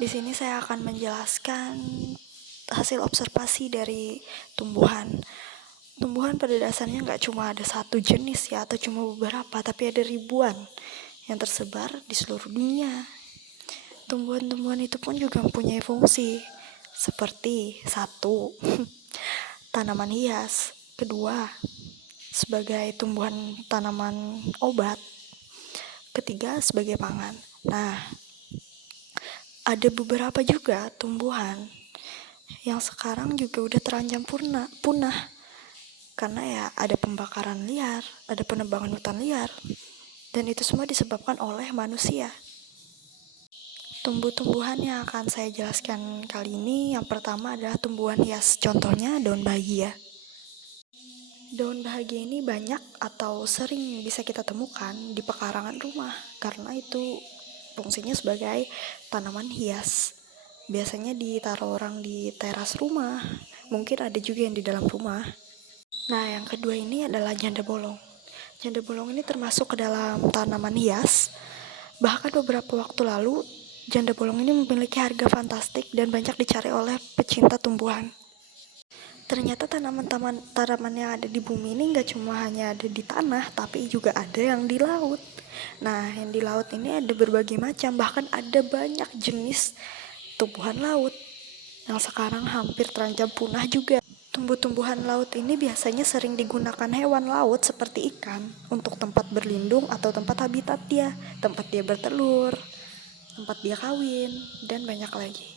Di sini saya akan menjelaskan hasil observasi dari tumbuhan. Tumbuhan pada dasarnya nggak cuma ada satu jenis ya, atau cuma beberapa, tapi ada ribuan yang tersebar di seluruh dunia. Tumbuhan-tumbuhan itu pun juga mempunyai fungsi, seperti satu, tanaman hias. Kedua, sebagai tumbuhan tanaman obat. Ketiga, sebagai pangan. Nah, ada beberapa juga tumbuhan yang sekarang juga udah terancam punah karena ya ada pembakaran liar, ada penebangan hutan liar, dan itu semua disebabkan oleh manusia. Tumbuh-tumbuhan yang akan saya jelaskan kali ini, yang pertama adalah tumbuhan hias, contohnya daun bahagia. Daun bahagia ini banyak atau sering bisa kita temukan di pekarangan rumah karena itu fungsinya sebagai tanaman hias. Biasanya ditaruh orang di teras rumah, mungkin ada juga yang di dalam rumah. Nah, yang kedua ini adalah janda bolong. Janda bolong ini termasuk ke dalam tanaman hias. Bahkan beberapa waktu lalu, janda bolong ini memiliki harga fantastik dan banyak dicari oleh pecinta tumbuhan. Ternyata tanaman yang ada di bumi ini nggak cuma hanya ada di tanah, tapi juga ada yang di laut. Nah, yang di laut ini ada berbagai macam, bahkan ada banyak jenis tumbuhan laut yang sekarang hampir terancam punah juga. Tumbuh-tumbuhan laut ini biasanya sering digunakan hewan laut seperti ikan untuk tempat berlindung atau tempat habitat dia, tempat dia bertelur, tempat dia kawin, dan banyak lagi.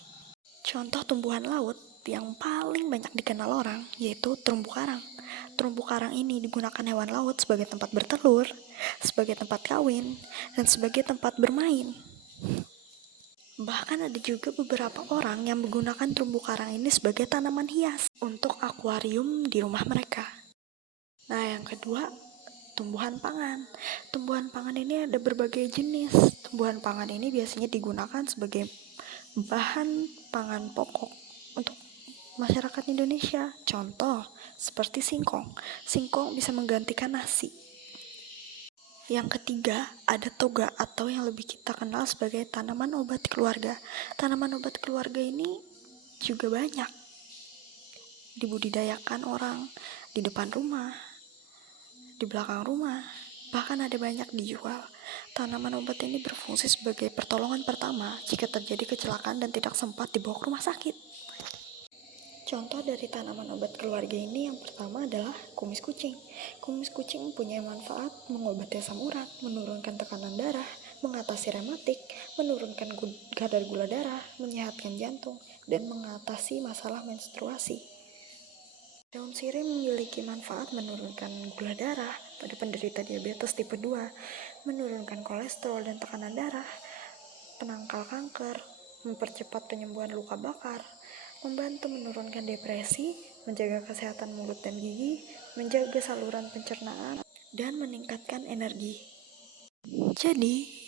Contoh tumbuhan laut yang paling banyak dikenal orang yaitu terumbu karang. Terumbu karang ini digunakan hewan laut sebagai tempat bertelur, sebagai tempat kawin, dan sebagai tempat bermain. Bahkan ada juga beberapa orang yang menggunakan terumbu karang ini sebagai tanaman hias untuk akuarium di rumah mereka. Nah, yang kedua, tumbuhan pangan. Tumbuhan pangan ini ada berbagai jenis. Tumbuhan pangan ini biasanya digunakan sebagai bahan pangan pokok untuk masyarakat Indonesia. Contoh, seperti singkong. Singkong bisa menggantikan nasi. Yang ketiga, ada toga atau yang lebih kita kenal sebagai tanaman obat keluarga. Tanaman obat keluarga ini juga banyak dibudidayakan orang di depan rumah, di belakang rumah, bahkan ada banyak dijual. Tanaman obat ini berfungsi sebagai pertolongan pertama jika terjadi kecelakaan dan tidak sempat dibawa ke rumah sakit. Contoh dari tanaman obat keluarga ini yang pertama adalah kumis kucing. Kumis kucing mempunyai manfaat mengobati asam urat, menurunkan tekanan darah, mengatasi rematik, menurunkan kadar gula darah, menyehatkan jantung, dan mengatasi masalah menstruasi. Daun sirih memiliki manfaat menurunkan gula darah pada penderita diabetes tipe 2, menurunkan kolesterol dan tekanan darah, penangkal kanker, mempercepat penyembuhan luka bakar, membantu menurunkan depresi, menjaga kesehatan mulut dan gigi, menjaga saluran pencernaan, dan meningkatkan energi. Jadi,